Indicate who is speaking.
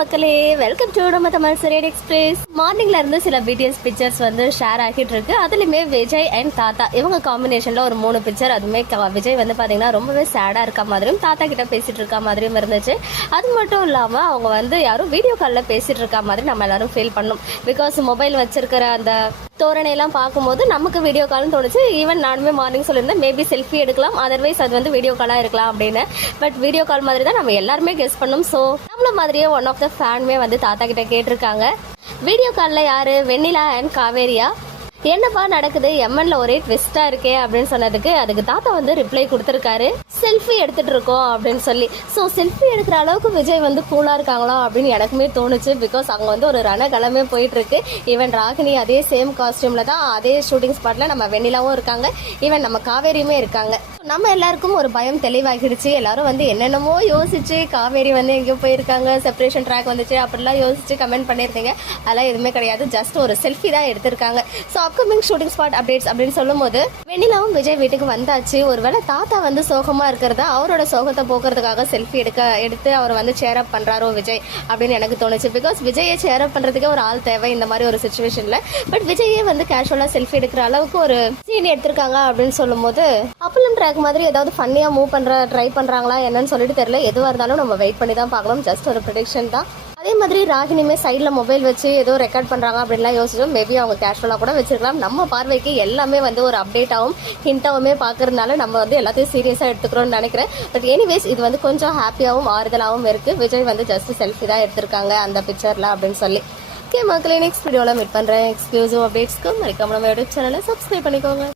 Speaker 1: மக்களே welcome to நம்ம Tamil சரியட் express மார்னிங்ல இருந்து சில பிடிஎஸ் பிக்சர்ஸ் வந்து ஷேர் ஆகிட்டு இருக்கு. அதுலயுமே விஜய் அண்ட் தாத்தா இவங்க காம்பினேஷன்ல ஒரு மூணு பிக்சர் அதுமே க- விஜய் வந்து பாத்தீங்கன்னா ரொம்பவே சேடா இருக்க மாதிரியும் தாத்தா கிட்ட பேசிட்டு இருக்க மாதிரியும் இருந்துச்சு. அது மட்டும் இல்லாம அவங்க வந்து யாரும் வீடியோ கால்ல பேசிட்டு இருக்க மாதிரி நம்ம எல்லாரும் ஃபீல் பண்ணோம். பிகாஸ் மொபைல் வச்சிருக்கிற அந்த தோரணையெல்லாம் பார்க்கும்போது நமக்கு வீடியோ கால்னு தோணுச்சு. ஈவன் நானுமே மார்னிங் சொல்லியிருந்தேன் மேபி செல்ஃபி எடுக்கலாம். அதர்வைஸ் அது வந்து வீடியோ காலாக இருக்கலாம் அப்படின்னு. பட் வீடியோ கால் மாதிரி தான் நம்ம எல்லாருமே கெஸ் பண்ணோம். ஸோ அவங்கள மாதிரியே ஒன் ஆஃப் த ஃபேன்மே வந்து தாத்தா கிட்ட கேட்டிருக்காங்க. வீடியோ காலில் யாரு? வெண்ணிலா அண்ட் காவேரியா. என்னப்பா நடக்குது? எம்என்ல ஒரே ட்விஸ்டா இருக்கே அப்படின்னு சொன்னதுக்கு அதுக்கு தாத்தா வந்து ரிப்ளை கொடுத்துருக்காரு. செல்ஃபி எடுத்துட்டு இருக்கோம் அப்படின்னு சொல்லி. ஸோ செல்ஃபி எடுக்கிற அளவுக்கு விஜய் வந்து கூலா இருக்காங்களா அப்படின்னு எனக்குமே தோணுச்சு. பிகாஸ் அவங்க வந்து ஒரு ரணகலமே போயிட்டு இருக்கு ஈவன் ராகினி அதே சேம் காஸ்டியூம்ல தான் அதே ஷூட்டிங் ஸ்பாட்ல நம்ம வெண்ணிலாவும் இருக்காங்க. ஈவன் நம்ம காவேரியுமே இருக்காங்க. நம்ம எல்லாருக்கும் ஒரு பயம் தெளிவாகிடுச்சு. எல்லாரும் வந்து என்னென்னமோ யோசிச்சு காவேரி வந்து எங்கேயோ போயிருக்காங்க. செப்பரேஷன் ட்ராக் வந்துச்சு. அப்படிலாம் யோசிச்சு கமெண்ட் பண்ணியிருந்தீங்க. அதெல்லாம் எதுவுமே கிடையாது. ஜஸ்ட் ஒரு செல்ஃபி தான் எடுத்திருக்காங்க. So upcoming shooting spot updates அப்படின்னு சொல்லும்போது வெண்ணிலாவும் விஜய் வீட்டுக்கு வந்தாச்சு. ஒருவேளை தாத்தா வந்து சோகமா இருக்கிறதா? அவரோட சோகத்தை போக்குறதுக்காக செல்ஃபி எடுக்க எடுத்து அவர் வந்து சேர் அப் பண்றாரோ விஜய் அப்படின்னு எனக்கு தோணுச்சு. பிகாஸ் விஜயை சேர் அப் பண்றதுக்கே ஒரு ஆள் தேவை இந்த மாதிரி ஒரு சுச்சுவேஷன்ல பட் விஜயே வந்து கேஷுவலா செல்ஃபி எடுக்கிற அளவுக்கு ஒரு சீன் எடுத்திருக்காங்க அப்படின்னு சொல்லும்போது அப்பலம் ட்ராக் மாதிரி ஏதாவது ஃபன்னியா மூவ் பண்ற ட்ரை பண்றாங்களா என்னன்னு சொல்லிட்டு தெரியல. எதுவாக இருந்தாலும் நம்ம வெயிட் பண்ணி தான் பார்க்கலாம் ஜஸ்ட் ஒரு ப்ரொடிக்ஷன் தான். மாதிரி ராகினியுமே சைடில் மொபைல் வச்சு ஏதோ ரெக்கார்ட் பண்ணுறாங்க அப்படின்லாம் யோசிச்சோம். மேபி அவங்க கேஷுவலாக கூட வச்சிருக்கலாம். நம்ம பார்வைக்கு எல்லாமே வந்து ஒரு அப்டேட்டாகவும் ஹிண்டாகவுமே பார்க்கறதுனால நம்ம வந்து எல்லாத்தையும் சீரியஸாக எடுத்துக்கிறோம்னு நினைக்கிறேன். பட் எனிவேஸ் இது வந்து கொஞ்சம் ஹாப்பியாகவும் ஆறுதலாகவும் இருக்குது விஜய் வந்து ஜஸ்ட் செல்ஃபி தான் எடுத்திருக்காங்க அந்த பிக்சரில் அப்படின்னு சொல்லி. ஓகே மக்களே நெக்ஸ்ட் வீடியோவில் மீட் பண்ணுறேன் எக்ஸ்க்ளூசிவ் அப்டேட்ஸ்க்கு மறக்காம நம்ம யூடியூப் சேனலை சப்ஸ்கிரைப் பண்ணிக்கோங்க.